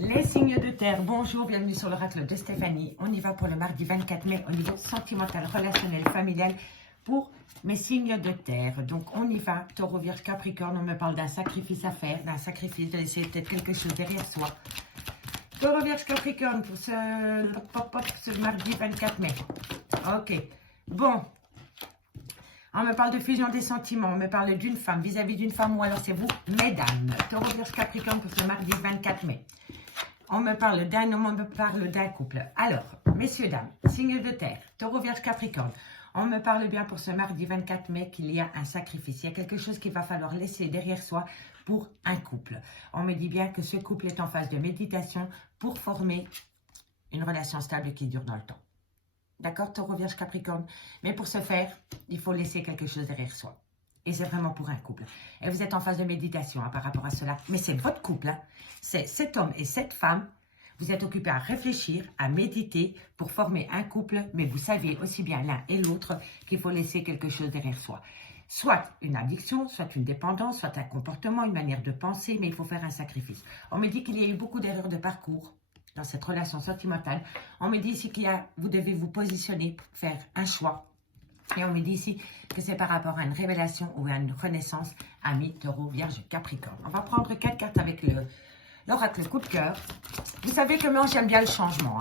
Les signes de terre, bonjour, bienvenue sur l'oracle de Stéphanie. On y va pour le mardi 24 mai au niveau sentimental, relationnel, familial pour mes signes de terre. Donc on y va, Taureau, Vierge, Capricorne, on me parle d'un sacrifice à faire, d'un sacrifice de laisser peut-être quelque chose derrière soi. Taureau, Vierge, Capricorne pour ce mardi 24 mai. Ok, bon. On me parle de fusion des sentiments, on me parle d'une femme, vis-à-vis d'une femme, ou alors c'est vous, mesdames. Taureau, Vierge, Capricorne pour ce mardi 24 mai. On me parle d'un homme, on me parle d'un couple. Alors, messieurs, dames, signe de terre, Taureau, Vierge, Capricorne. On me parle bien pour ce mardi 24 mai qu'il y a un sacrifice. Il y a quelque chose qu'il va falloir laisser derrière soi pour un couple. On me dit bien que ce couple est en phase de méditation pour former une relation stable qui dure dans le temps. D'accord, Taureau, Vierge, Capricorne. Mais pour ce faire, il faut laisser quelque chose derrière soi. Et c'est vraiment pour un couple. Et vous êtes en phase de méditation par rapport à cela. Mais c'est votre couple. C'est cet homme et cette femme. Vous êtes occupés à réfléchir, à méditer pour former un couple. Mais vous savez aussi bien l'un et l'autre qu'il faut laisser quelque chose derrière soi. Soit une addiction, soit une dépendance, soit un comportement, une manière de penser. Mais il faut faire un sacrifice. On me dit qu'il y a eu beaucoup d'erreurs de parcours dans cette relation sentimentale. On me dit ici vous devez vous positionner, faire un choix. Et on me dit ici que c'est par rapport à une révélation ou à une renaissance, ami, Taureau, Vierge, Capricorne. On va prendre 4 cartes avec l'oracle coup de cœur. Vous savez que moi, j'aime bien le changement.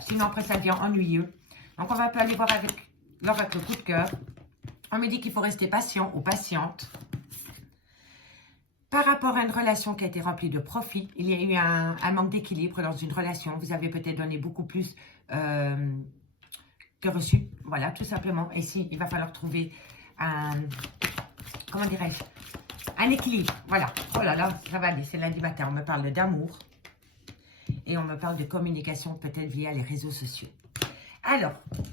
Sinon, après, ça devient ennuyeux. Donc, on va aller voir avec l'oracle coup de cœur. On me dit qu'il faut rester patient ou patiente. Par rapport à une relation qui a été remplie de profit, il y a eu un manque d'équilibre dans une relation. Vous avez peut-être donné beaucoup plus que reçu. Voilà, tout simplement. Et ici, il va falloir trouver comment dirais-je, un équilibre. Voilà. Oh là là, ça va aller. C'est lundi matin. On me parle d'amour. Et on me parle de communication, peut-être via les réseaux sociaux. Alors,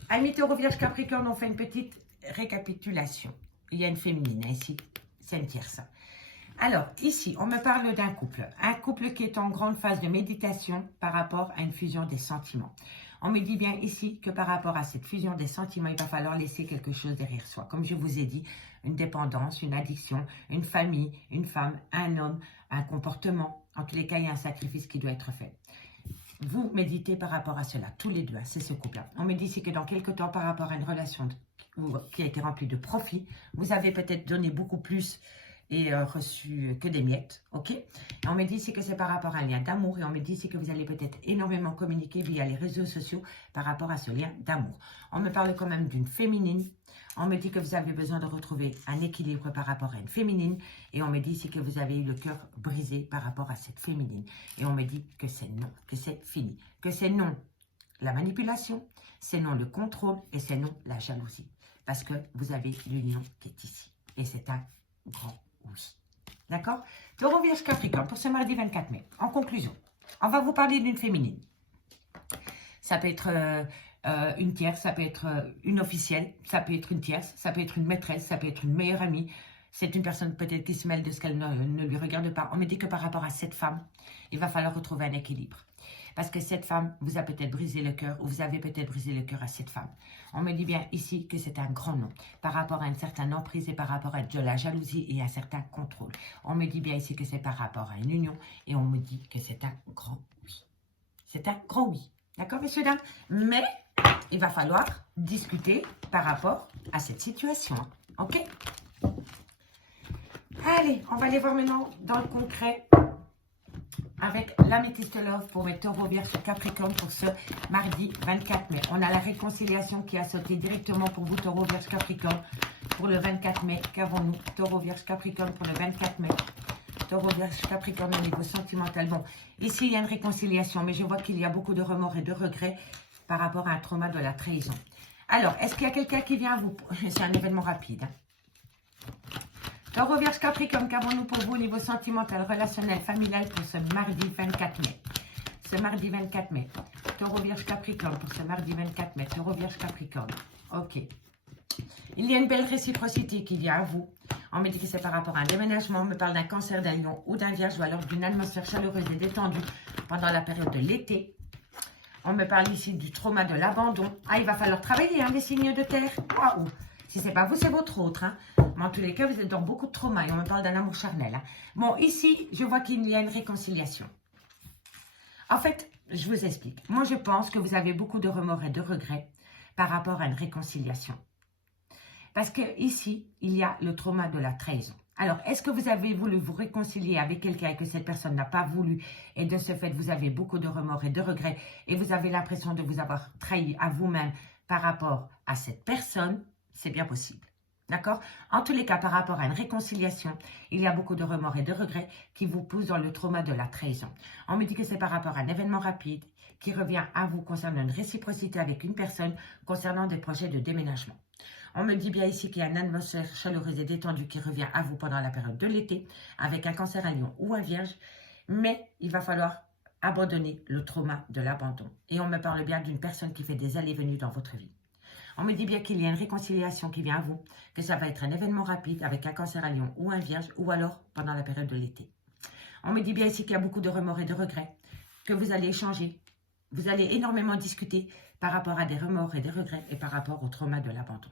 amis Taureau, Vierge, Capricorne, on fait une petite récapitulation. Il y a une féminine ici. C'est une tierce. Alors, ici, on me parle d'un couple. Un couple qui est en grande phase de méditation par rapport à une fusion des sentiments. On me dit bien ici que par rapport à cette fusion des sentiments, il va falloir laisser quelque chose derrière soi. Comme je vous ai dit, une dépendance, une addiction, une famille, une femme, un homme, un comportement. En tous les cas, il y a un sacrifice qui doit être fait. Vous méditez par rapport à cela, tous les deux, c'est ce couple-là. On me dit ici que dans quelques temps, par rapport à une relation qui a été remplie de profit, vous avez peut-être donné beaucoup plus et reçu que des miettes, ok? Et on me dit ici que c'est par rapport à un lien d'amour et on me dit ici que vous allez peut-être énormément communiquer via les réseaux sociaux par rapport à ce lien d'amour. On me parle quand même d'une féminine. On me dit que vous avez besoin de retrouver un équilibre par rapport à une féminine et on me dit ici que vous avez eu le cœur brisé par rapport à cette féminine. Et on me dit que c'est non, que c'est fini, que c'est non la manipulation, c'est non le contrôle et c'est non la jalousie. Parce que vous avez l'union qui est ici. Et c'est un grand oui. D'accord? Taureau, Vierge, Capricorne pour ce mardi 24 mai. En conclusion, on va vous parler d'une féminine. Ça peut être une tierce, ça peut être une officielle, ça peut être une tierce, ça peut être une maîtresse, ça peut être une meilleure amie. C'est une personne peut-être qui se mêle de ce qu'elle ne lui regarde pas. On me dit que par rapport à cette femme, il va falloir retrouver un équilibre. Parce que cette femme vous a peut-être brisé le cœur ou vous avez peut-être brisé le cœur à cette femme. On me dit bien ici que c'est un grand non par rapport à une certaine emprise et par rapport à de la jalousie et un certain contrôle. On me dit bien ici que c'est par rapport à une union et on me dit que c'est un grand oui. C'est un grand oui. D'accord, messieurs, dames? Mais il va falloir discuter par rapport à cette situation. Ok? Allez, on va aller voir maintenant dans le concret avec l'améthyste love pour mes taureaux, Vierge, Capricorne pour ce mardi 24 mai. On a la réconciliation qui a sauté directement pour vous, taureau, Vierge, Capricorne pour le 24 mai. Qu'avons-nous? Taureau, Vierge, Capricorne pour le 24 mai. Taureau, Vierge, Capricorne au niveau sentimental. Bon, ici, il y a une réconciliation, mais je vois qu'il y a beaucoup de remords et de regrets par rapport à un trauma de la trahison. Alors, est-ce qu'il y a quelqu'un qui vient à vous? C'est un événement rapide. Taureau, Vierge, Capricorne, qu'avons-nous pour vous au niveau sentimental, relationnel, familial pour ce mardi 24 mai? Ce mardi 24 mai. Taureau, Vierge, Capricorne pour ce mardi 24 mai. Taureau, Vierge, Capricorne. Ok. Il y a une belle réciprocité qui vient à vous. On me dit que c'est par rapport à un déménagement. On me parle d'un cancer, d'un lion ou d'un vierge ou alors d'une atmosphère chaleureuse et détendue pendant la période de l'été. On me parle ici du trauma de l'abandon. Ah, il va falloir travailler, les signes de terre. Waouh! Si ce n'est pas vous, c'est votre autre. Mais en tous les cas, vous êtes dans beaucoup de trauma et on me parle d'un amour charnel. Bon, ici, je vois qu'il y a une réconciliation. En fait, je vous explique. Moi, je pense que vous avez beaucoup de remords et de regrets par rapport à une réconciliation. Parce que ici, il y a le trauma de la trahison. Alors, est-ce que vous avez voulu vous réconcilier avec quelqu'un et que cette personne n'a pas voulu et de ce fait, vous avez beaucoup de remords et de regrets et vous avez l'impression de vous avoir trahi à vous-même par rapport à cette personne? C'est bien possible. D'accord? En tous les cas, par rapport à une réconciliation, il y a beaucoup de remords et de regrets qui vous poussent dans le trauma de la trahison. On me dit que c'est par rapport à un événement rapide qui revient à vous concernant une réciprocité avec une personne concernant des projets de déménagement. On me dit bien ici qu'il y a une atmosphère chaleureuse et détendue qui revient à vous pendant la période de l'été avec un cancer à lion ou un vierge, mais il va falloir abandonner le trauma de l'abandon. Et on me parle bien d'une personne qui fait des allées-venues dans votre vie. On me dit bien qu'il y a une réconciliation qui vient à vous, que ça va être un événement rapide avec un cancer à lion ou un vierge ou alors pendant la période de l'été. On me dit bien ici qu'il y a beaucoup de remords et de regrets, que vous allez échanger, vous allez énormément discuter par rapport à des remords et des regrets et par rapport au trauma de l'abandon.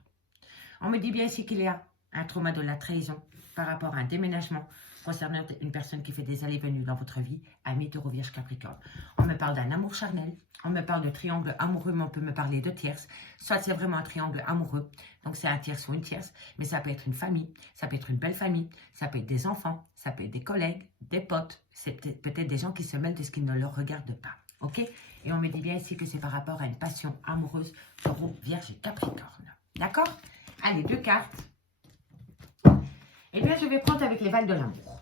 On me dit bien ici qu'il y a un trauma de la trahison par rapport à un déménagement concernant une personne qui fait des allées-venues dans votre vie, Amis, Taureau, Vierge, Capricorne. On me parle d'un amour charnel, on me parle de triangle amoureux, mais on peut me parler de tierces. Soit c'est vraiment un triangle amoureux, donc c'est un tierce ou une tierce, mais ça peut être une famille, ça peut être une belle famille, ça peut être des enfants, ça peut être des collègues, des potes, c'est peut-être des gens qui se mêlent de ce qui ne leur regarde pas. Ok? Et on me dit bien ici que c'est par rapport à une passion amoureuse, Taureau, Vierge et Capricorne. D'accord? Allez, 2 cartes. Eh bien, je vais prendre avec les valves de l'amour.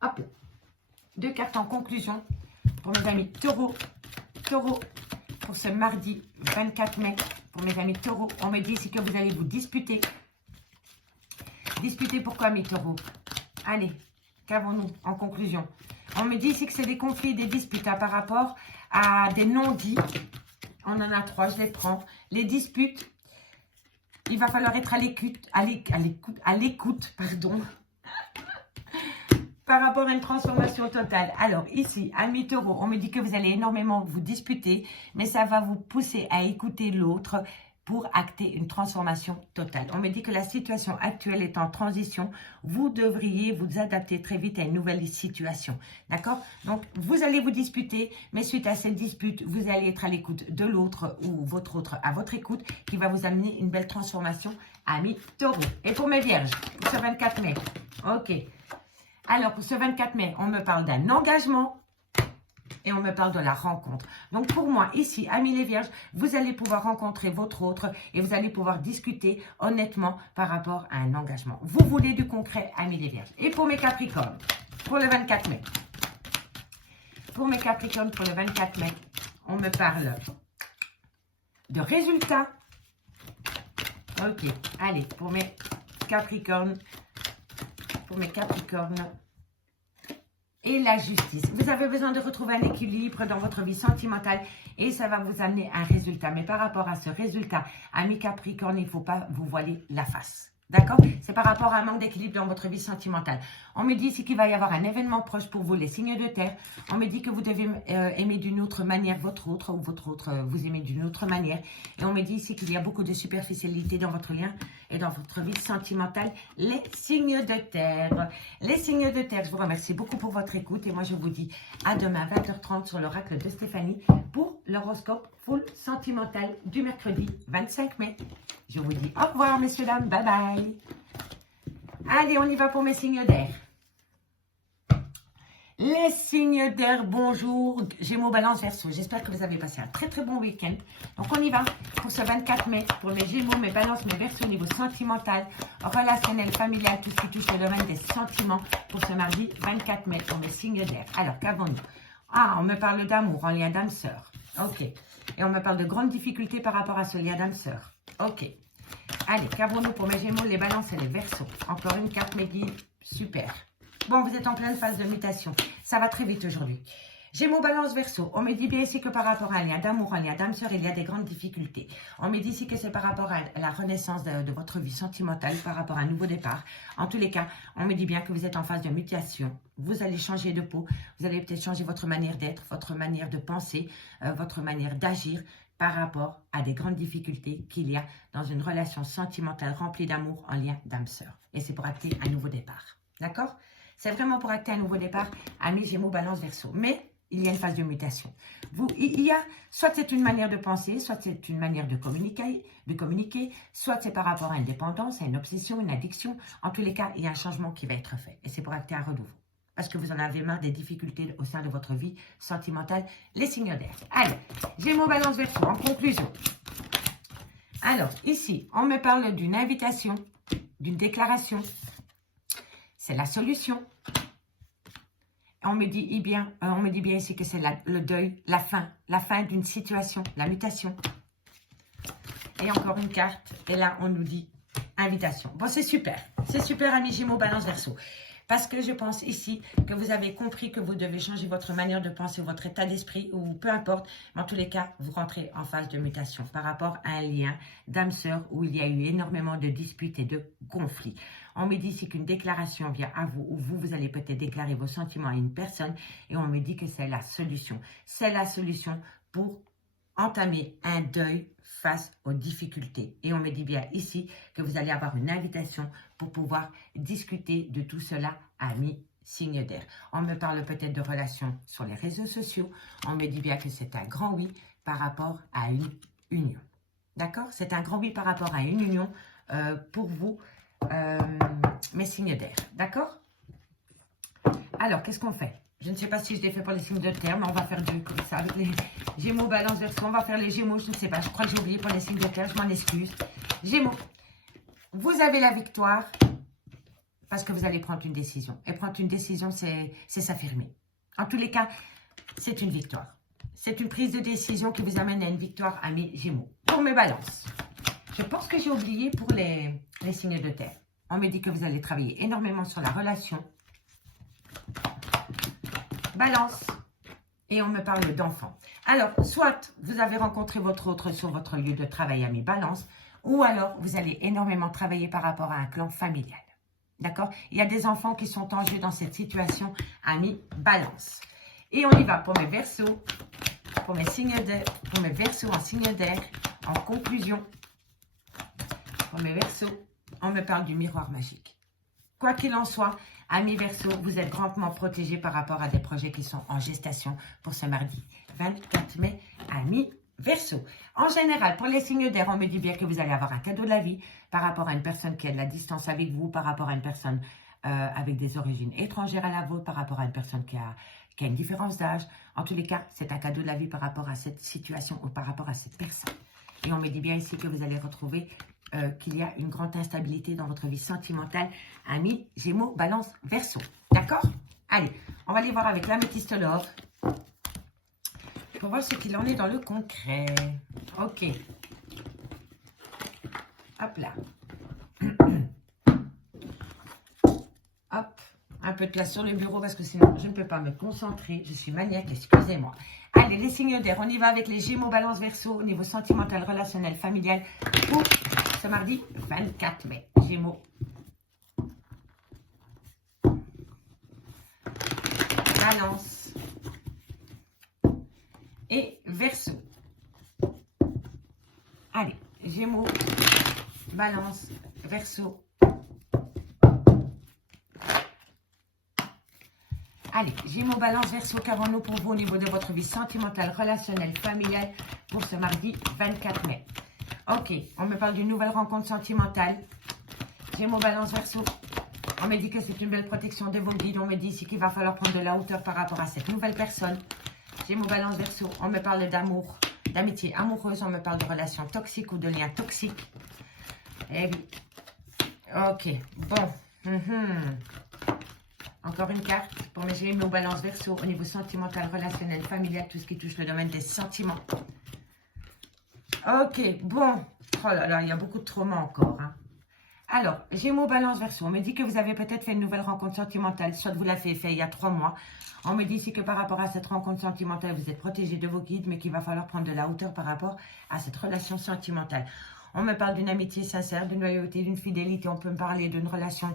Hop là. 2 cartes en conclusion pour mes amis taureaux. Taureau, pour ce mardi 24 mai. Pour mes amis taureaux, on me dit ici que vous allez vous disputer. Disputer pourquoi, mes taureaux? Allez, qu'avons-nous en conclusion? On me dit ici que c'est des conflits, des disputes par rapport à des non-dits. On en a 3, je les prends. Les disputes. Il va falloir être à l'écoute, pardon, par rapport à une transformation totale. Alors, ici, amis taureaux, on me dit que vous allez énormément vous disputer, mais ça va vous pousser à écouter l'autre pour acter une transformation totale. On me dit que la situation actuelle est en transition. Vous devriez vous adapter très vite à une nouvelle situation. D'accord? Donc, vous allez vous disputer, mais suite à cette dispute, vous allez être à l'écoute de l'autre ou votre autre à votre écoute qui va vous amener une belle transformation, amis taureaux. Et pour mes vierges, pour ce 24 mai. Ok. Alors, pour ce 24 mai, on me parle d'un engagement. Et on me parle de la rencontre. Donc, pour moi, ici, amis les vierges, vous allez pouvoir rencontrer votre autre et vous allez pouvoir discuter honnêtement par rapport à un engagement. Vous voulez du concret, amis les vierges. Et pour mes capricornes, pour le 24 mai. Pour mes capricornes, pour le 24 mai, on me parle de résultats. Ok, allez, pour mes capricornes, et la justice. Vous avez besoin de retrouver un équilibre dans votre vie sentimentale et ça va vous amener un résultat. Mais par rapport à ce résultat, amis Capricorne, il ne faut pas vous voiler la face. D'accord? C'est par rapport à un manque d'équilibre dans votre vie sentimentale. On me dit ici qu'il va y avoir un événement proche pour vous, les signes de terre. On me dit que vous devez aimer d'une autre manière votre autre ou votre autre vous aimez d'une autre manière. Et on me dit ici qu'il y a beaucoup de superficialité dans votre lien et dans votre vie sentimentale. Les signes de terre. Les signes de terre, je vous remercie beaucoup pour votre écoute. Et moi, je vous dis à demain 20h30 sur l'oracle de Stéphanie pour l'horoscope full sentimental du mercredi 25 mai. Je vous dis au revoir, messieurs, dames. Bye bye. Allez, on y va pour mes signes d'air. Les signes d'air, bonjour. Gémeaux, Balance, Verseau. J'espère que vous avez passé un très très bon week-end. Donc, on y va pour ce 24 mai. Pour mes Gémeaux, mes Balances, mes Verseaux au niveau sentimental, relationnel, familial, tout ce qui touche le domaine des sentiments pour ce mardi 24 mai pour mes signes d'air. Alors, qu'avons-nous? Ah, on me parle d'amour en lien d'âme-sœur. Ok. Et on me parle de grandes difficultés par rapport à ce lien d'âme-sœur. Ok. Allez, qu'avons-nous pour mes Gémeaux, les Balances et les Verseaux? Encore une carte, mes guides. Super. Bon, vous êtes en pleine phase de mutation. Ça va très vite aujourd'hui. Gémeaux, Balance, Verseau. On me dit bien ici que par rapport à un lien d'amour, un lien d'âme-sœur, il y a des grandes difficultés. On me dit ici que c'est par rapport à la renaissance de votre vie sentimentale, par rapport à un nouveau départ. En tous les cas, on me dit bien que vous êtes en phase de mutation. Vous allez changer de peau. Vous allez peut-être changer votre manière d'être, votre manière de penser, votre manière d'agir par rapport à des grandes difficultés qu'il y a dans une relation sentimentale remplie d'amour en lien d'âme-sœur. Et c'est pour acter un nouveau départ. D'accord? C'est vraiment pour acter un nouveau départ, amis Gémeaux, Balance, Verseau. Mais il y a une phase de mutation. Il y a, soit c'est une manière de penser, soit c'est une manière de communiquer, soit c'est par rapport à une dépendance, à une obsession, une addiction. En tous les cas, il y a un changement qui va être fait. Et c'est pour acter un renouveau. Parce que vous en avez marre des difficultés au sein de votre vie sentimentale, les signes d'air. Allez, Gémeaux, Balance, Verseau, en conclusion. Alors, ici, on me parle d'une invitation, d'une déclaration. C'est la solution. On me dit bien ici que c'est le deuil, la fin d'une situation, la mutation. Et encore une carte, et là, on nous dit invitation. Bon, c'est super, amis Gémeaux, Balance, Verseau. Parce que je pense ici que vous avez compris que vous devez changer votre manière de penser, votre état d'esprit, ou peu importe. Mais en tous les cas, vous rentrez en phase de mutation par rapport à un lien d'âme-sœur où il y a eu énormément de disputes et de conflits. On me dit ici qu'une déclaration vient à vous, ou vous allez peut-être déclarer vos sentiments à une personne, et on me dit que c'est la solution. C'est la solution pour entamer un deuil face aux difficultés. Et on me dit bien ici que vous allez avoir une invitation pour pouvoir discuter de tout cela, amis signe d'air. On me parle peut-être de relations sur les réseaux sociaux. On me dit bien que c'est un grand oui par rapport à une union. D'accord? C'est un grand oui par rapport à une union pour vous, mes signes d'air. D'accord? Alors, qu'est-ce qu'on fait? Je ne sais pas si je l'ai fait pour les signes de terre, mais on va faire comme ça avec les Gémeaux, Balance, Verseau. On va faire les Gémeaux, je ne sais pas. Je crois que j'ai oublié pour les signes de terre, je m'en excuse. Gémeaux, vous avez la victoire parce que vous allez prendre une décision. Et prendre une décision, c'est s'affirmer. En tous les cas, c'est une victoire. C'est une prise de décision qui vous amène à une victoire, amis Gémeaux. Pour mes balances, je pense que j'ai oublié pour les signes de terre. On me dit que vous allez travailler énormément sur la relation. Balance. Et on me parle d'enfants. Alors, soit vous avez rencontré votre autre sur votre lieu de travail, amis Balance, ou alors vous allez énormément travailler par rapport à un clan familial. D'accord? Il y a des enfants qui sont en jeu dans cette situation, amis Balance. Et on y va pour mes Verseaux, pour mes signes d'air, pour mes Verseaux en signe d'air, en conclusion. Pour mes Verseaux, on me parle du miroir magique. Quoi qu'il en soit, amis Verseau, vous êtes grandement protégés par rapport à des projets qui sont en gestation pour ce mardi 24 mai, amis Verseau. En général, pour les signes d'air, on me dit bien que vous allez avoir un cadeau de la vie par rapport à une personne qui a de la distance avec vous, par rapport à une personne avec des origines étrangères à la vôtre, par rapport à une personne qui a une différence d'âge. En tous les cas, c'est un cadeau de la vie par rapport à cette situation ou par rapport à cette personne. Et on me dit bien ici que vous allez retrouver qu'il y a une grande instabilité dans votre vie sentimentale, amis Gémeaux, Balance, Verseau. D'accord? Allez, on va aller voir avec l'améthyste love pour voir ce qu'il en est dans le concret. Ok. Hop là. Hop. Un peu de place sur le bureau parce que sinon je ne peux pas me concentrer. Je suis maniaque, excusez-moi. Allez, les signes d'air, on y va avec les Gémeaux, Balance, Verseau au niveau sentimental, relationnel, familial pour ce mardi 24 mai. Gémeaux. Balance. Et Verseau. Allez, Gémeaux, Balance, Verseau. Allez, Gémeaux, Balance, Verseau, qu'avons-nous pour vous au niveau de votre vie sentimentale, relationnelle, familiale pour ce mardi 24 mai? Ok, on me parle d'une nouvelle rencontre sentimentale. Gémeaux, Balance, Verseau. On me dit que c'est une belle protection de vos guides. On me dit ici qu'il va falloir prendre de la hauteur par rapport à cette nouvelle personne. Gémeaux, Balance, Verseau. On me parle d'amour, d'amitié amoureuse. On me parle de relations toxiques ou de liens toxiques. Eh oui. Ok, bon. Encore une carte pour mes Gémeaux, Balance, Verseau au niveau sentimental, relationnel, familial, tout ce qui touche le domaine des sentiments. Ok, bon. Oh là là, il y a beaucoup de trauma encore. Hein. Alors, Gémeaux, Balance, Verseau. On me dit que vous avez peut-être fait une nouvelle rencontre sentimentale, soit vous l'avez fait il y a 3 mois. On me dit ici que par rapport à cette rencontre sentimentale, vous êtes protégé de vos guides, mais qu'il va falloir prendre de la hauteur par rapport à cette relation sentimentale. On me parle d'une amitié sincère, d'une loyauté, d'une fidélité. On peut me parler d'une relation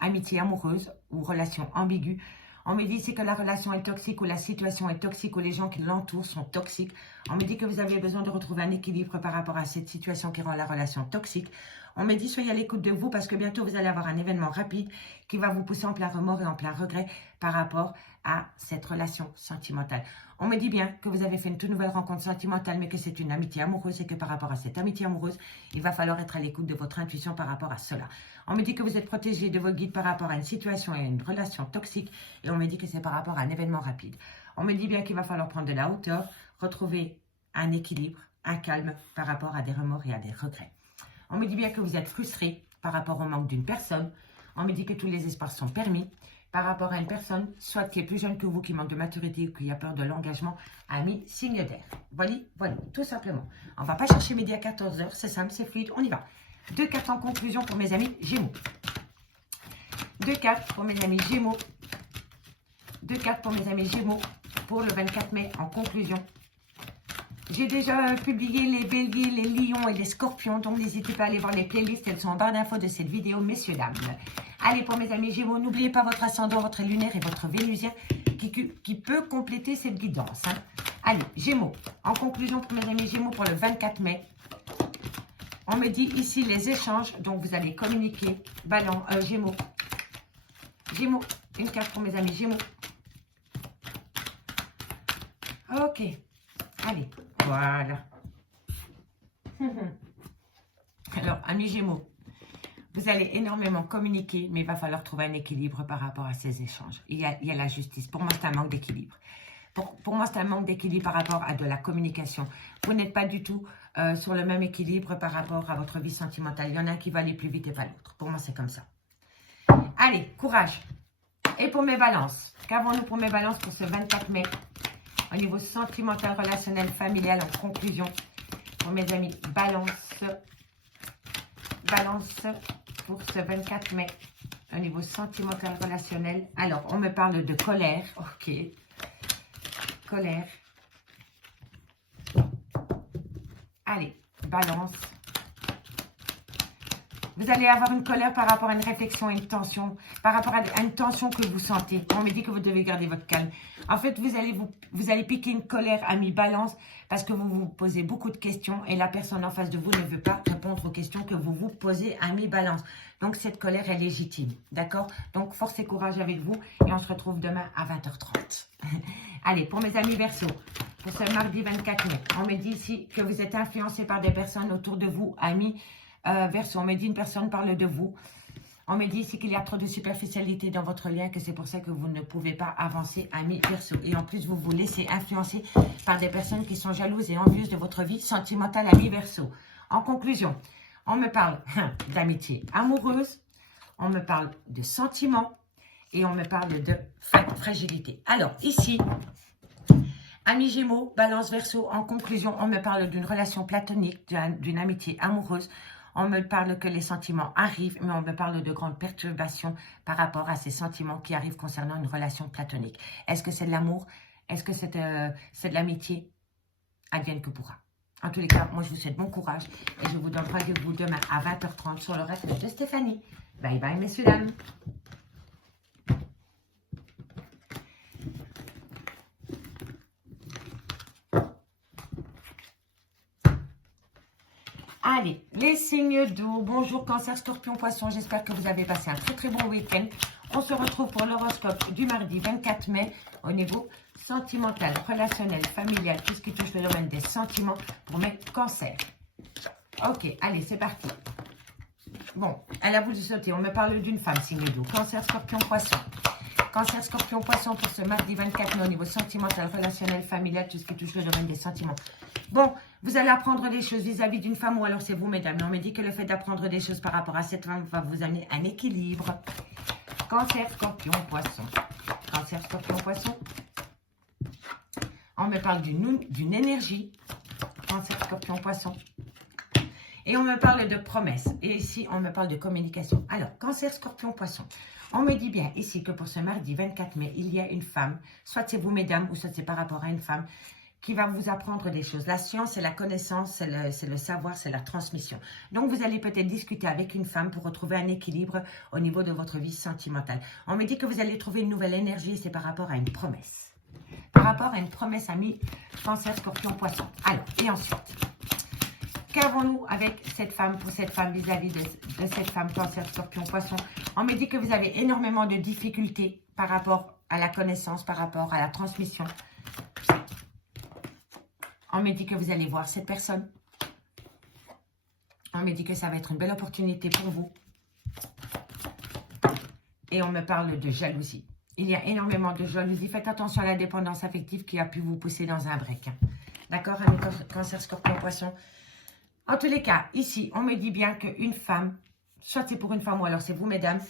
amitié amoureuse ou relation ambiguë. On me dit ici que la relation est toxique ou la situation est toxique ou les gens qui l'entourent sont toxiques. On me dit que vous avez besoin de retrouver un équilibre par rapport à cette situation qui rend la relation toxique. On me dit soyez à l'écoute de vous parce que bientôt vous allez avoir un événement rapide qui va vous pousser en plein remords et en plein regret par rapport à cette relation sentimentale. On me dit bien que vous avez fait une toute nouvelle rencontre sentimentale, mais que c'est une amitié amoureuse et que par rapport à cette amitié amoureuse, il va falloir être à l'écoute de votre intuition par rapport à cela. On me dit que vous êtes protégé de vos guides par rapport à une situation et à une relation toxique et on me dit que c'est par rapport à un événement rapide. On me dit bien qu'il va falloir prendre de la hauteur, retrouver un équilibre, un calme par rapport à des remords et à des regrets. On me dit bien que vous êtes frustré par rapport au manque d'une personne. On me dit que tous les espoirs sont permis par rapport à une personne, soit qui est plus jeune que vous, qui manque de maturité ou qui a peur de l'engagement, ami, signe d'air. Voilà, voilà, tout simplement. On ne va pas chercher midi à 14 h, c'est simple, c'est fluide, on y va. 2 cartes en conclusion pour mes amis Gémeaux. 2 cartes pour mes amis Gémeaux. 2 cartes pour mes amis Gémeaux pour le 24 mai en conclusion. J'ai déjà publié les béliers, les lions et les scorpions, donc n'hésitez pas à aller voir les playlists, elles sont en barre d'infos de cette vidéo, messieurs, dames. Allez, pour mes amis Gémeaux, n'oubliez pas votre ascendant, votre lunaire et votre Vénusien qui peut compléter cette guidance. Hein. Allez, Gémeaux, en conclusion pour mes amis Gémeaux pour le 24 mai. On me dit ici les échanges, donc vous allez communiquer. Gémeaux. Gémeaux, une carte pour mes amis Gémeaux. Ok, allez, voilà. Alors, amis Gémeaux, vous allez énormément communiquer, mais il va falloir trouver un équilibre par rapport à ces échanges. Il y a la justice. Pour moi, c'est un manque d'équilibre. Pour moi, c'est un manque d'équilibre par rapport à de la communication. Vous n'êtes pas du tout sur le même équilibre par rapport à votre vie sentimentale. Il y en a un qui va aller plus vite et pas l'autre. Pour moi, c'est comme ça. Allez, courage. Et pour mes balances, qu'avons-nous pour mes balances pour ce 24 mai au niveau sentimental, relationnel, familial, en conclusion, pour mes amis, balance pour ce 24 mai, au niveau sentimental, relationnel. Alors, on me parle de colère, ok, colère. Allez, balance. Vous allez avoir une colère par rapport à une réflexion, une tension, par rapport à une tension que vous sentez. On me dit que vous devez garder votre calme. En fait, vous allez piquer une colère à mi-balance parce que vous vous posez beaucoup de questions et la personne en face de vous ne veut pas répondre aux questions que vous vous posez à mi-balance. Donc, cette colère est légitime, d'accord? Donc, force et courage avec vous et on se retrouve demain à 20 h 30. Allez, pour mes amis Verseau, pour ce mardi 24 mai, on me dit ici que vous êtes influencé par des personnes autour de vous, amis Verseau. On me dit une personne parle de vous. On me dit ici qu'il y a trop de superficialité dans votre lien, que c'est pour ça que vous ne pouvez pas avancer, amis Verseau. Et en plus, vous vous laissez influencer par des personnes qui sont jalouses et envieuses de votre vie sentimentale, amis Verseau. En conclusion, on me parle d'amitié amoureuse, on me parle de sentiments et on me parle de fragilité. Alors, ici, amis Gémeaux, Balance, Verseau, en conclusion, on me parle d'une relation platonique, d'une amitié amoureuse. On me parle que les sentiments arrivent, mais on me parle de grandes perturbations par rapport à ces sentiments qui arrivent concernant une relation platonique. Est-ce que c'est de l'amour? Est-ce que c'est de l'amitié? Advienne que pourra. En tous les cas, moi je vous souhaite bon courage et je vous donne rendez-vous demain à 20 h 30 sur le reste de Stéphanie. Bye bye, messieurs, dames. Allez, les signes d'eau. Bonjour Cancer, Scorpion, Poisson. J'espère que vous avez passé un très bon week-end. On se retrouve pour l'horoscope du mardi 24 mai au niveau sentimental, relationnel, familial, tout ce qui touche le domaine des sentiments pour mes cancers. Ok, allez, c'est parti. Bon, elle a voulu sauter. On me parle d'une femme, signe d'eau. Cancer, Scorpion, Poisson. Cancer, Scorpion, Poisson pour ce mardi 24 mai au niveau sentimental, relationnel, familial, tout ce qui touche le domaine des sentiments. Bon, vous allez apprendre des choses vis-à-vis d'une femme ou alors c'est vous, mesdames. Mais on me dit que le fait d'apprendre des choses par rapport à cette femme va vous amener un équilibre. Cancer, Scorpion, Poisson. Cancer, Scorpion, Poisson. On me parle d'une énergie. Cancer, Scorpion, Poisson. Et on me parle de promesses. Et ici, on me parle de communication. Alors, Cancer, Scorpion, Poisson. On me dit bien ici que pour ce mardi 24 mai, il y a une femme, soit c'est vous, mesdames, ou soit c'est par rapport à une femme, qui va vous apprendre des choses. La science, c'est la connaissance, c'est le savoir, c'est la transmission. Donc, vous allez peut-être discuter avec une femme pour retrouver un équilibre au niveau de votre vie sentimentale. On me dit que vous allez trouver une nouvelle énergie, c'est par rapport à une promesse. Par rapport à une promesse, amis, Cancer, Scorpion, Poisson. Alors, et ensuite, qu'avons-nous avec cette femme, pour cette femme, vis-à-vis de cette femme, Cancer, Scorpion, Poisson? On me dit que vous avez énormément de difficultés par rapport à la connaissance, par rapport à la transmission. On me dit que vous allez voir cette personne. On me dit que ça va être une belle opportunité pour vous. Et on me parle de jalousie. Il y a énormément de jalousie. Faites attention à la dépendance affective qui a pu vous pousser dans un break. D'accord, amis Cancer, Scorpion, Poisson. En tous les cas, ici, on me dit bien qu'une femme, soit c'est pour une femme ou alors c'est vous, mesdames,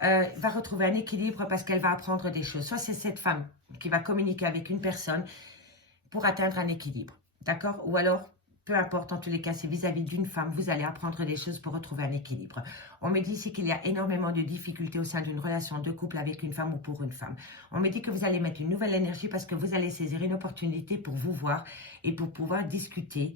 va retrouver un équilibre parce qu'elle va apprendre des choses. Soit c'est cette femme qui va communiquer avec une personne pour atteindre un équilibre. D'accord? Ou alors, peu importe, en tous les cas, c'est vis-à-vis d'une femme, vous allez apprendre des choses pour retrouver un équilibre. On me dit ici qu'il y a énormément de difficultés au sein d'une relation de couple avec une femme ou pour une femme. On me dit que vous allez mettre une nouvelle énergie parce que vous allez saisir une opportunité pour vous voir et pour pouvoir discuter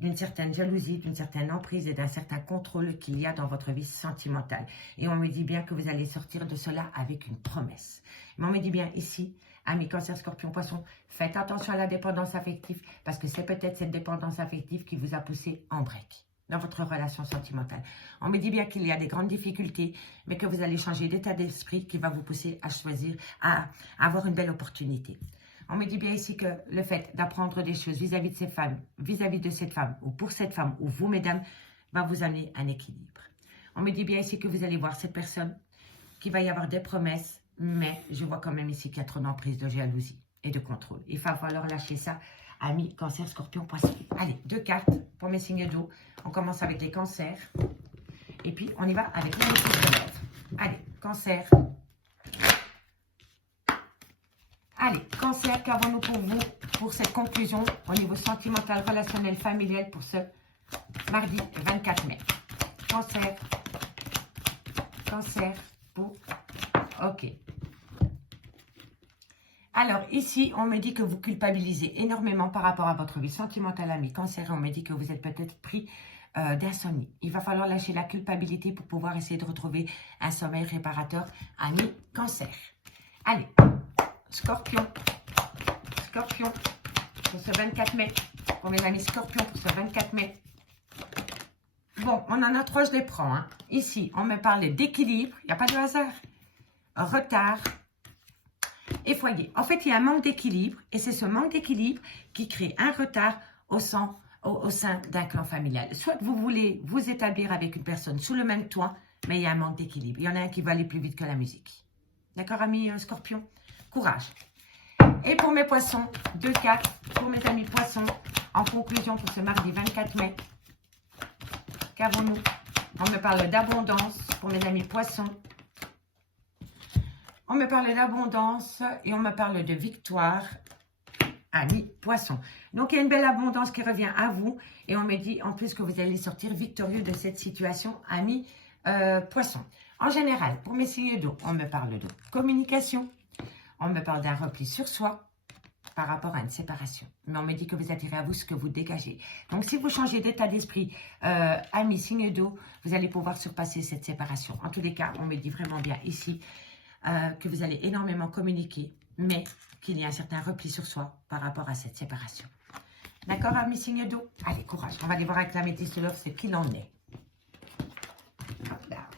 d'une certaine jalousie, d'une certaine emprise et d'un certain contrôle qu'il y a dans votre vie sentimentale. Et on me dit bien que vous allez sortir de cela avec une promesse. Mais on me dit bien ici, amis Cancer, Scorpion, Poisson, faites attention à la dépendance affective parce que c'est peut-être cette dépendance affective qui vous a poussé en break dans votre relation sentimentale. On me dit bien qu'il y a des grandes difficultés, mais que vous allez changer d'état d'esprit qui va vous pousser à choisir, à avoir une belle opportunité. On me dit bien ici que le fait d'apprendre des choses vis-à-vis de ces femmes, vis-à-vis de cette femme, ou pour cette femme, ou vous, mesdames, va vous amener un équilibre. On me dit bien ici que vous allez voir cette personne, qu'il va y avoir des promesses, mais je vois quand même ici qu'il y a trop d'emprise, de jalousie et de contrôle. Il va falloir lâcher ça, amis Cancer, Scorpion, Poisson. Allez, 2 cartes pour mes signes d'eau. On commence avec les cancers. Et puis, on y va avec les lèvres. Allez, cancer. Allez, Cancer, qu'avons-nous pour vous pour cette conclusion au niveau sentimental, relationnel, familial pour ce mardi 24 mai? Cancer. Cancer pour... Ok. Alors, ici, on me dit que vous culpabilisez énormément par rapport à votre vie sentimentale, ami Cancer. On me dit que vous êtes peut-être pris d'insomnie. Il va falloir lâcher la culpabilité pour pouvoir essayer de retrouver un sommeil réparateur, ami Cancer. Allez. Scorpion, Scorpion, pour ce 24 mai, pour mes amis Scorpion, pour ce 24 mai. Bon, on en a 3, je les prends. Hein. Ici, on me parle d'équilibre, il n'y a pas de hasard. Retard et foyer. En fait, il y a un manque d'équilibre et c'est ce manque d'équilibre qui crée un retard au sein d'un clan familial. Soit vous voulez vous établir avec une personne sous le même toit, mais il y a un manque d'équilibre. Il y en a un qui va aller plus vite que la musique. D'accord, amis Scorpion? Courage. Et pour mes poissons, 2 cartes pour mes amis poissons. En conclusion pour ce mardi 24 mai. Qu'avons-nous? On me parle d'abondance pour mes amis poissons. On me parle d'abondance et on me parle de victoire, amis poissons. Donc il y a une belle abondance qui revient à vous. Et on me dit en plus que vous allez sortir victorieux de cette situation, amis poissons. En général, pour mes signes d'eau, on me parle de communication. On me parle d'un repli sur soi par rapport à une séparation. Mais on me dit que vous attirez à vous ce que vous dégagez. Donc, si vous changez d'état d'esprit, amis, signe d'eau, vous allez pouvoir surpasser cette séparation. En tous les cas, on me dit vraiment bien ici que vous allez énormément communiquer, mais qu'il y a un certain repli sur soi par rapport à cette séparation. D'accord, amis, signe d'eau? Allez, courage. On va aller voir avec la métisse de l'offre ce qu'il en est. Hop là.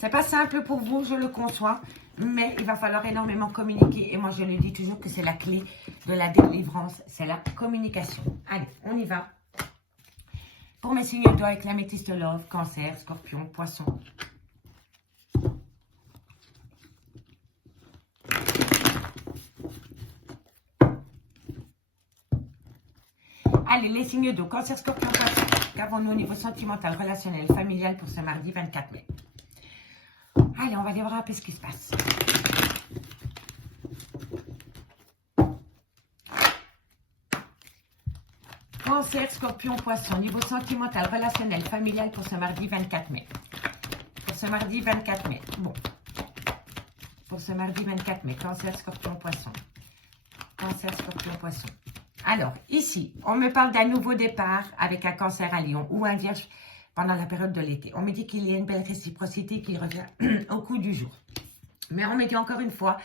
C'est pas simple pour vous, je le conçois, mais il va falloir énormément communiquer. Et moi, je le dis toujours que c'est la clé de la délivrance, c'est la communication. Allez, on y va. Pour mes signes d'eau avec la métisse de love, Cancer, Scorpion, Poisson. Allez, les signes d'eau, Cancer, Scorpion, Poisson. Qu'avons-nous au niveau sentimental, relationnel, familial pour ce mardi 24 mai? Allez, on va aller voir un peu ce qui se passe. Cancer, Scorpion, Poisson, niveau sentimental, relationnel, familial pour ce mardi 24 mai. Pour ce mardi 24 mai. Bon. Pour ce mardi 24 mai, Cancer, Scorpion, Poisson. Cancer, Scorpion, Poisson. Alors, ici, on me parle d'un nouveau départ avec un Cancer à Lion ou un Vierge pendant la période de l'été. On me dit qu'il y a une belle réciprocité qui revient au coup du jour. Mais on me dit encore une fois,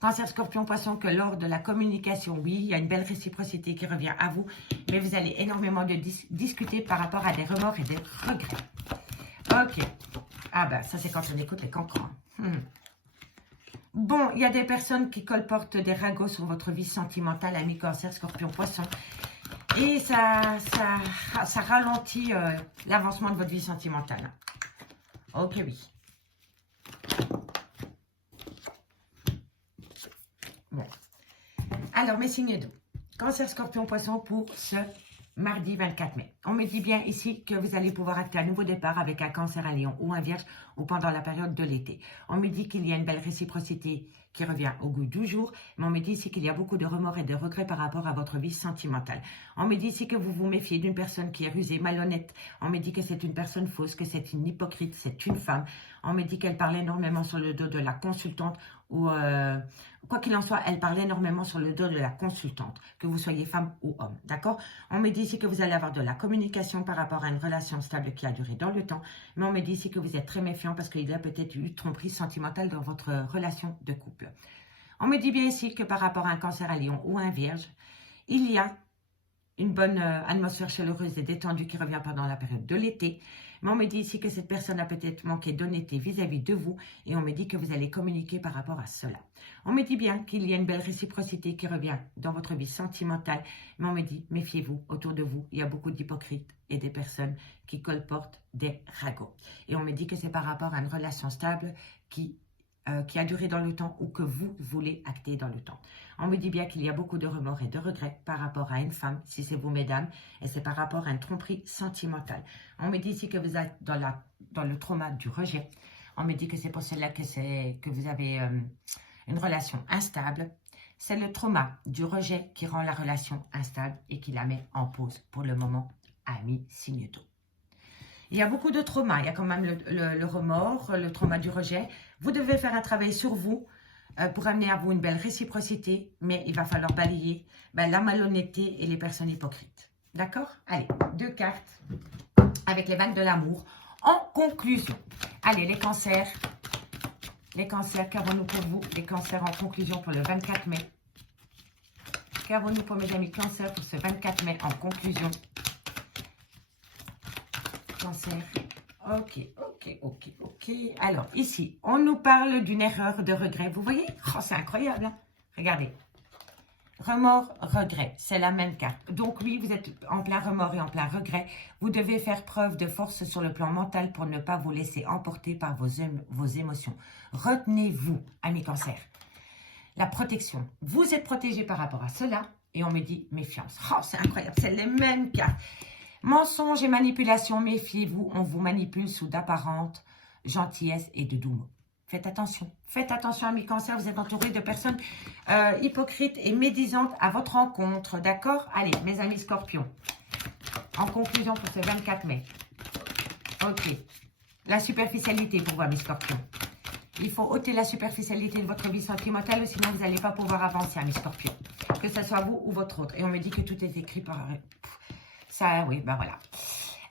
Cancer, Scorpion, Poisson, que lors de la communication, oui, il y a une belle réciprocité qui revient à vous, mais vous allez énormément discuter par rapport à des remords et des regrets. Ok. Ah ben, ça c'est quand on écoute les cancans. Bon, il y a des personnes qui colportent des ragots sur votre vie sentimentale, amis Cancer, Scorpion, Poisson. Et ça ralentit l'avancement de votre vie sentimentale. Ok, oui. Bon. Alors, mes signes d'eau. Cancer, Scorpion, Poisson pour ce mardi 24 mai. On me dit bien ici que vous allez pouvoir acter un nouveau départ avec un Cancer, un Lion ou un Vierge ou pendant la période de l'été. On me dit qu'il y a une belle réciprocité qui revient au goût du jour, mais on me dit ici qu'il y a beaucoup de remords et de regrets par rapport à votre vie sentimentale. On me dit ici que vous vous méfiez d'une personne qui est rusée, malhonnête. On me dit que c'est une personne fausse, que c'est une hypocrite, c'est une femme. On me dit qu'elle parle énormément sur le dos de la consultante ou... quoi qu'il en soit, elle parle énormément sur le dos de la consultante, que vous soyez femme ou homme, d'accord? On me dit ici que vous allez avoir de la communication par rapport à une relation stable qui a duré dans le temps, mais on me dit ici que vous êtes très méfiant parce qu'il y a peut-être eu tromperie sentimentale dans votre relation de couple. On me dit bien ici que par rapport à un Cancer, un Lion ou un Vierge, il y a une bonne atmosphère chaleureuse et détendue qui revient pendant la période de l'été. Mais on me dit ici que cette personne a peut-être manqué d'honnêteté vis-à-vis de vous et on me dit que vous allez communiquer par rapport à cela. On me dit bien qu'il y a une belle réciprocité qui revient dans votre vie sentimentale, mais on me dit, méfiez-vous, autour de vous, il y a beaucoup d'hypocrites et des personnes qui colportent des ragots. Et on me dit que c'est par rapport à une relation stable qui a duré dans le temps ou que vous voulez acter dans le temps. On me dit bien qu'il y a beaucoup de remords et de regrets par rapport à une femme, si c'est vous mesdames, et c'est par rapport à une tromperie sentimentale. On me dit ici que vous êtes dans le trauma du rejet. On me dit que c'est pour cela que vous avez une relation instable. C'est le trauma du rejet qui rend la relation instable et qui la met en pause pour le moment, amis signe d'eau. Il y a beaucoup de traumas. Il y a quand même le remords, le trauma du rejet. Vous devez faire un travail sur vous pour amener à vous une belle réciprocité, mais il va falloir balayer la malhonnêteté et les personnes hypocrites. D'accord? Allez, 2 cartes avec les vagues de l'amour. En conclusion, allez, les cancers, qu'avons-nous pour vous? Les cancers en conclusion pour le 24 mai. Qu'avons-nous pour mes amis cancers pour ce 24 mai en conclusion? Cancer. Ok. Alors, ici, on nous parle d'une erreur de regret. Vous voyez? Oh, c'est incroyable. Hein? Regardez. Remords, regret. C'est la même carte. Donc, oui, vous êtes en plein remords et en plein regret. Vous devez faire preuve de force sur le plan mental pour ne pas vous laisser emporter par vos émotions. Retenez-vous, amis cancer. La protection. Vous êtes protégé par rapport à cela. Et on me dit méfiance. Oh, c'est incroyable. C'est les mêmes cartes. Mensonges et manipulation, méfiez-vous, on vous manipule sous d'apparentes gentillesse et de doux mots. Faites attention, amis cancer, vous êtes entouré de personnes hypocrites et médisantes à votre rencontre, d'accord? Allez, mes amis scorpions, en conclusion pour ce 24 mai. Ok, la superficialité pour vous, mes scorpions. Il faut ôter la superficialité de votre vie sentimentale, sinon vous n'allez pas pouvoir avancer, mes scorpions. Que ce soit vous ou votre autre. Et on me dit que tout est écrit par... Ça, oui, ben voilà.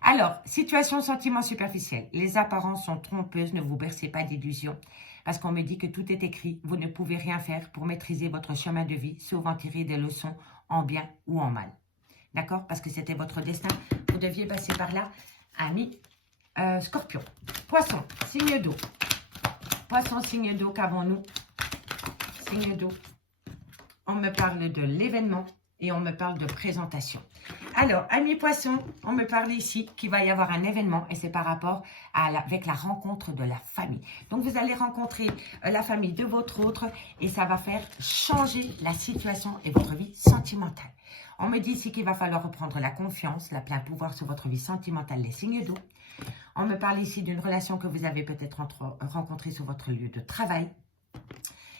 Alors, situation, sentiment superficiel. Les apparences sont trompeuses, ne vous bercez pas d'illusions. Parce qu'on me dit que tout est écrit, vous ne pouvez rien faire pour maîtriser votre chemin de vie, sauf en tirer des leçons en bien ou en mal. D'accord? Parce que c'était votre destin. Vous deviez passer par là, amis scorpion. Poisson, signe d'eau. Poisson, signe d'eau, qu'avons-nous? Signe d'eau. On me parle de l'événement et on me parle de présentation. Alors, amis poissons, on me parle ici qu'il va y avoir un événement et c'est par rapport avec la rencontre de la famille. Donc, vous allez rencontrer la famille de votre autre et ça va faire changer la situation et votre vie sentimentale. On me dit ici qu'il va falloir reprendre la confiance, la plein pouvoir sur votre vie sentimentale, les signes d'eau. On me parle ici d'une relation que vous avez peut-être rencontrée sur votre lieu de travail.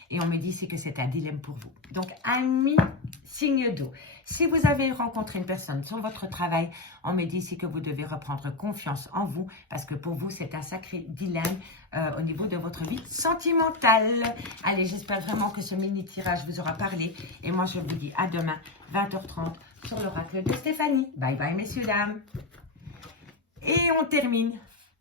Et on me dit ici que c'est un dilemme pour vous. Donc, amis, signe d'eau. Si vous avez rencontré une personne sur votre travail, on me dit ici que vous devez reprendre confiance en vous parce que pour vous, c'est un sacré dilemme au niveau de votre vie sentimentale. Allez, j'espère vraiment que ce mini-tirage vous aura parlé. Et moi, je vous dis à demain, 20h30, sur l'oracle de Stéphanie. Bye bye, messieurs, dames. Et on termine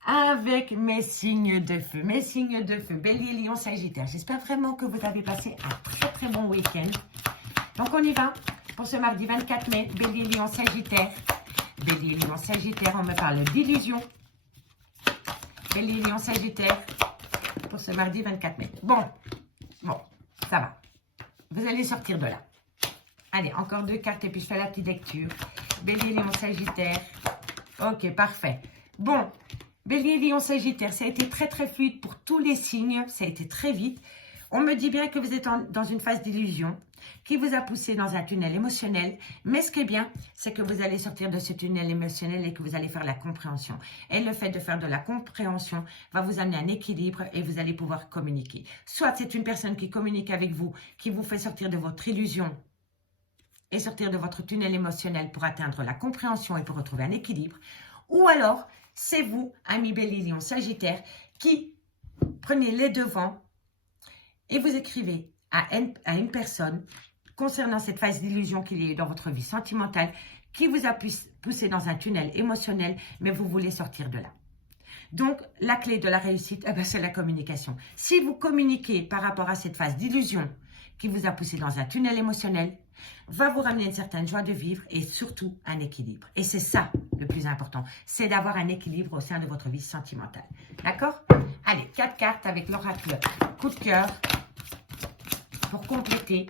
avec mes signes de feu. Mes signes de feu, Bélier, Lion, Sagittaire. J'espère vraiment que vous avez passé un très très bon week-end. Donc on y va pour ce mardi 24 mai. Bélier, Lion, Sagittaire. Bélier, Lion, Sagittaire. On me parle d'illusion. Bélier, Lion, Sagittaire. Pour ce mardi 24 mai. Bon. Ça va. Vous allez sortir de là. Allez, encore 2 cartes et puis je fais la petite lecture. Bélier, Lion, Sagittaire. Ok, parfait. Bon, Bélier, Lion, Sagittaire, ça a été très très fluide pour tous les signes. Ça a été très vite. On me dit bien que vous êtes dans une phase d'illusion qui vous a poussé dans un tunnel émotionnel. Mais ce qui est bien, c'est que vous allez sortir de ce tunnel émotionnel et que vous allez faire la compréhension. Et le fait de faire de la compréhension va vous amener un équilibre et vous allez pouvoir communiquer. Soit c'est une personne qui communique avec vous, qui vous fait sortir de votre illusion et sortir de votre tunnel émotionnel pour atteindre la compréhension et pour retrouver un équilibre. Ou alors, c'est vous, ami Bélier, Lion, Sagittaire, qui prenez les devants et vous écrivez à une personne concernant cette phase d'illusion qu'il y a dans votre vie sentimentale qui vous a poussé dans un tunnel émotionnel, mais vous voulez sortir de là. Donc, la clé de la réussite, c'est la communication. Si vous communiquez par rapport à cette phase d'illusion qui vous a poussé dans un tunnel émotionnel, va vous ramener une certaine joie de vivre et surtout un équilibre. Et c'est ça le plus important, c'est d'avoir un équilibre au sein de votre vie sentimentale. D'accord? Allez, 4 cartes avec l'oracle coup de cœur pour compléter.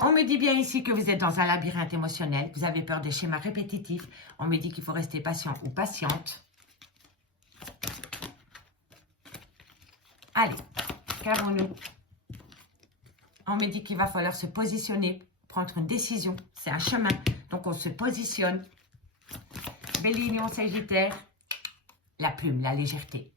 On me dit bien ici que vous êtes dans un labyrinthe émotionnel, vous avez peur des schémas répétitifs. On me dit qu'il faut rester patient ou patiente. Allez, qu'avons-nous? On me dit qu'il va falloir se positionner, prendre une décision. C'est un chemin, donc on se positionne. Bélier, Lion, Sagittaire, la plume, la légèreté.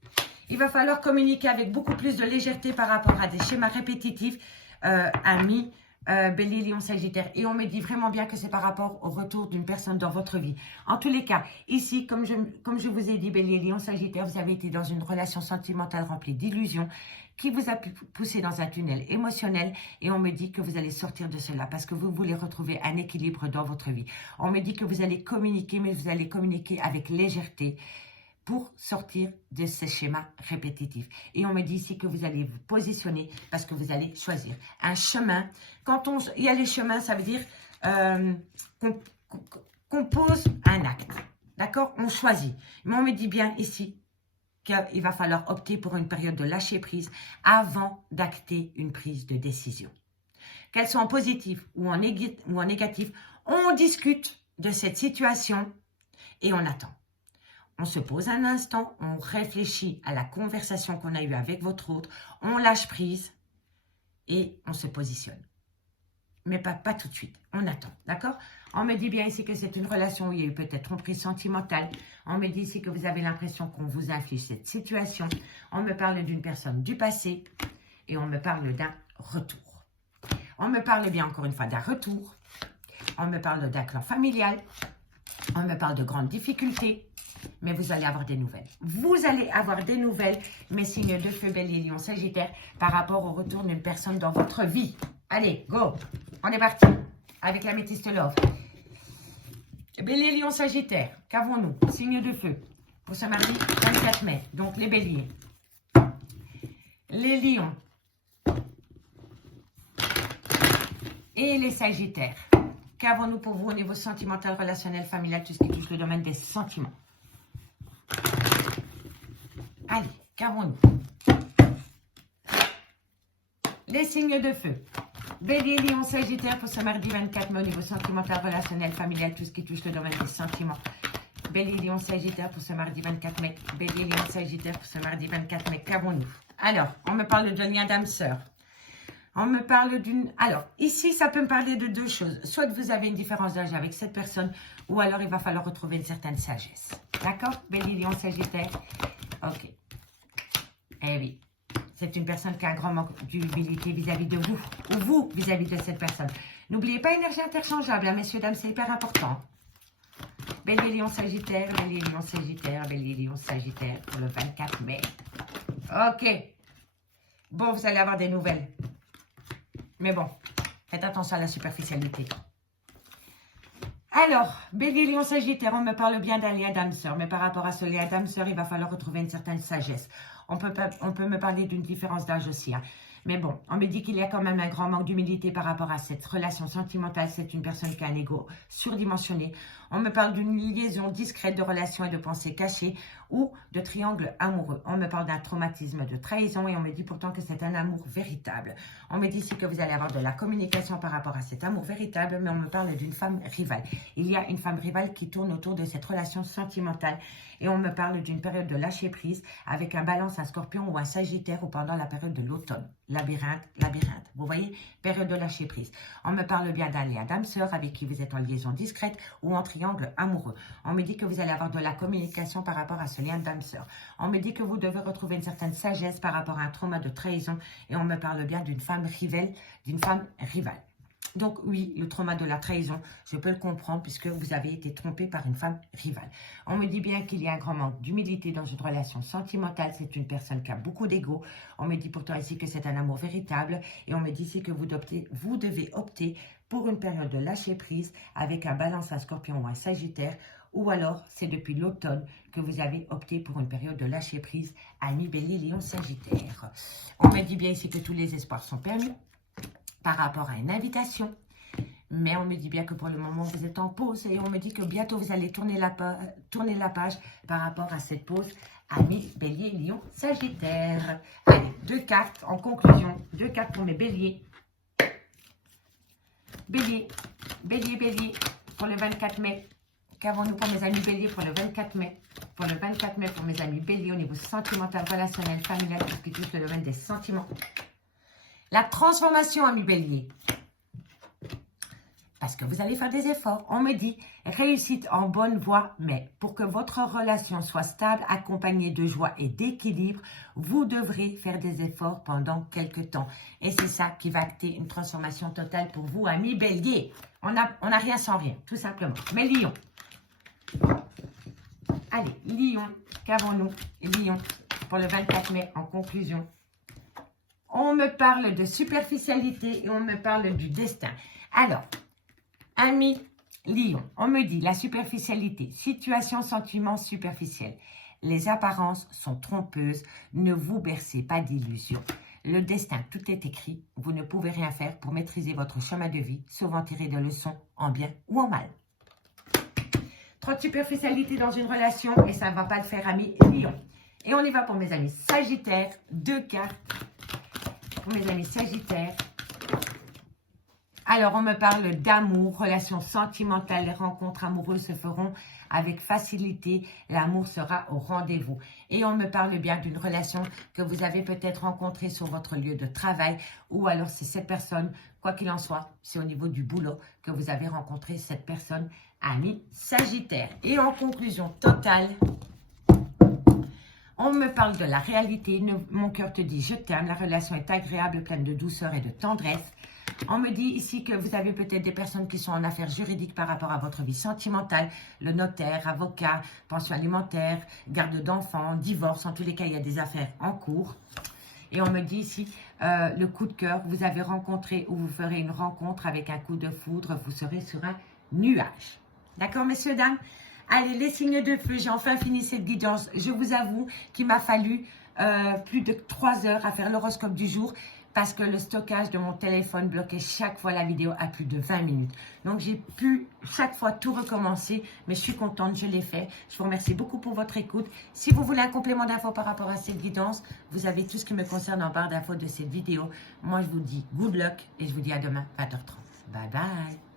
Il va falloir communiquer avec beaucoup plus de légèreté par rapport à des schémas répétitifs, amis, Bélier, Lion, Sagittaire. Et on me dit vraiment bien que c'est par rapport au retour d'une personne dans votre vie. En tous les cas, ici, comme je vous ai dit, Bélier, Lion, Sagittaire, vous avez été dans une relation sentimentale remplie d'illusions qui vous a poussé dans un tunnel émotionnel. Et on me dit que vous allez sortir de cela parce que vous voulez retrouver un équilibre dans votre vie. On me dit que vous allez communiquer, mais vous allez communiquer avec légèreté pour sortir de ces schémas répétitifs. Et on me dit ici que vous allez vous positionner parce que vous allez choisir un chemin. Quand il y a les chemins, ça veut dire qu'on pose un acte. D'accord? On choisit. Mais on me dit bien ici qu'il va falloir opter pour une période de lâcher prise avant d'acter une prise de décision. Qu'elle soit en positif ou en négatif, on discute de cette situation et on attend. On se pose un instant, on réfléchit à la conversation qu'on a eue avec votre autre, on lâche prise et on se positionne. Mais pas tout de suite, on attend, d'accord? On me dit bien ici que c'est une relation où il y a eu peut-être tromperie sentimentale. On me dit ici que vous avez l'impression qu'on vous inflige cette situation. On me parle d'une personne du passé et on me parle d'un retour. On me parle bien encore une fois d'un retour. On me parle d'un clan familial. On me parle de grandes difficultés. Mais vous allez avoir des nouvelles. Vous allez avoir des nouvelles, mes signes de feu, Bélier, Lion, Sagittaire, par rapport au retour d'une personne dans votre vie. Allez, go! On est parti avec la métiste love. Bélier, Lion, Sagittaire, qu'avons-nous? Signe de feu pour ce mardi 24 mai. Donc, les béliers, les lions et les sagittaires. Qu'avons-nous pour vous au niveau sentimental, relationnel, familial, tout ce qui touche le domaine des sentiments? Allez, qu'avons-nous? Les signes de feu. Bélier, Lion, Sagittaire pour ce mardi 24 mai au niveau sentimental, relationnel, familial, tout ce qui touche le domaine des sentiments. Bélier, Lion, Sagittaire pour ce mardi 24 mai. Bélier, Lion, Sagittaire pour ce mardi 24 mai. Qu'avons-nous? Alors, on me parle de lien d'âme-sœur. On me parle d'une... Alors, ici, ça peut me parler de deux choses. Soit vous avez une différence d'âge avec cette personne, ou alors il va falloir retrouver une certaine sagesse. D'accord? Bélier, Lion, Sagittaire. Ok. Eh oui. C'est une personne qui a un grand manque d'humilité vis-à-vis de vous, ou vous vis-à-vis de cette personne. N'oubliez pas, énergie interchangeable, hein, messieurs, dames, c'est hyper important. Bélier, Lion, Sagittaire, Bélier, Lion, Sagittaire, Bélier, Lion, Sagittaire pour le 24 mai. Ok. Bon, vous allez avoir des nouvelles. Mais bon, faites attention à la superficialité. Alors, Bélier, Lion, Sagittaire, on me parle bien d'un lien d'âme-sœur. Mais par rapport à ce lien d'âme-sœur, il va falloir retrouver une certaine sagesse. On peut me parler d'une différence d'âge aussi. Hein. Mais bon, on me dit qu'il y a quand même un grand manque d'humilité par rapport à cette relation sentimentale. C'est une personne qui a un ego surdimensionné. On me parle d'une liaison discrète de relations et de pensées cachées ou de triangle amoureux. On me parle d'un traumatisme de trahison et on me dit pourtant que c'est un amour véritable. On me dit ici que vous allez avoir de la communication par rapport à cet amour véritable, mais on me parle d'une femme rivale. Il y a une femme rivale qui tourne autour de cette relation sentimentale et on me parle d'une période de lâcher prise avec un balance, un scorpion ou un sagittaire ou pendant la période de l'automne. Labyrinthe, labyrinthe. Vous voyez, période de lâcher prise. On me parle bien d'un lien d'âme sœur avec qui vous êtes en liaison discrète ou en triangle amoureux. On me dit que vous allez avoir de la communication par rapport à ce lien d'âme sœur. On me dit que vous devez retrouver une certaine sagesse par rapport à un trauma de trahison et on me parle bien d'une femme rivale, d'une femme rivale. Donc oui, le trauma de la trahison, je peux le comprendre puisque vous avez été trompé par une femme rivale. On me dit bien qu'il y a un grand manque d'humilité dans une relation sentimentale. C'est une personne qui a beaucoup d'ego. On me dit pourtant ici que c'est un amour véritable. Et on me dit ici que vous devez opter pour une période de lâcher prise avec un balance, un scorpion ou un sagittaire. Ou alors, c'est depuis l'automne que vous avez opté pour une période de lâcher prise à mi-bélier, lion, sagittaire. On me dit bien ici que tous les espoirs sont permis par rapport à une invitation, mais on me dit bien que pour le moment vous êtes en pause et on me dit que bientôt vous allez tourner la page par rapport à cette pause. Amis, bélier, lion, sagittaire. Allez, 2 cartes en conclusion, 2 cartes pour mes béliers. Bélier, bélier, bélier, pour le 24 mai. Qu'avons-nous pour mes amis béliers pour le 24 mai? Pour le 24 mai, pour mes amis béliers au niveau sentimental, relationnel, familial, tout ce qui touche le domaine des sentiments. La transformation, ami bélier. Parce que vous allez faire des efforts. On me dit réussite en bonne voie, mais pour que votre relation soit stable, accompagnée de joie et d'équilibre, vous devrez faire des efforts pendant quelques temps. Et c'est ça qui va acter une transformation totale pour vous, ami bélier. On n'a rien sans rien, tout simplement. Mais lion. Allez, lion. Qu'avons-nous? Lion, pour le 24 mai, en conclusion. On me parle de superficialité et on me parle du destin. Alors, ami lion, on me dit la superficialité, situation, sentiment superficiel. Les apparences sont trompeuses, ne vous bercez pas d'illusions. Le destin, tout est écrit, vous ne pouvez rien faire pour maîtriser votre chemin de vie, sauf en tirer des leçons en bien ou en mal. Trop de superficialité dans une relation et ça ne va pas le faire, ami lion. Et on y va pour mes amis sagittaires, 2 cartes. Pour mes amis sagittaires. Alors, on me parle d'amour, relations sentimentales, les rencontres amoureuses se feront avec facilité, l'amour sera au rendez-vous. Et on me parle bien d'une relation que vous avez peut-être rencontrée sur votre lieu de travail ou alors c'est cette personne, quoi qu'il en soit, c'est au niveau du boulot que vous avez rencontré cette personne, ami sagittaire. Et en conclusion totale, on me parle de la réalité, mon cœur te dit je t'aime, la relation est agréable, pleine de douceur et de tendresse. On me dit ici que vous avez peut-être des personnes qui sont en affaires juridiques par rapport à votre vie sentimentale, le notaire, avocat, pension alimentaire, garde d'enfants, divorce, en tous les cas il y a des affaires en cours. Et on me dit ici, le coup de cœur, vous avez rencontré ou vous ferez une rencontre avec un coup de foudre, vous serez sur un nuage. D'accord messieurs, dames? Allez, les signes de feu, j'ai enfin fini cette guidance. Je vous avoue qu'il m'a fallu plus de 3 heures à faire l'horoscope du jour parce que le stockage de mon téléphone bloquait chaque fois la vidéo à plus de 20 minutes. Donc, j'ai pu chaque fois tout recommencer, mais je suis contente, je l'ai fait. Je vous remercie beaucoup pour votre écoute. Si vous voulez un complément d'infos par rapport à cette guidance, vous avez tout ce qui me concerne en barre d'infos de cette vidéo. Moi, je vous dis good luck et je vous dis à demain, 20h30. Bye bye.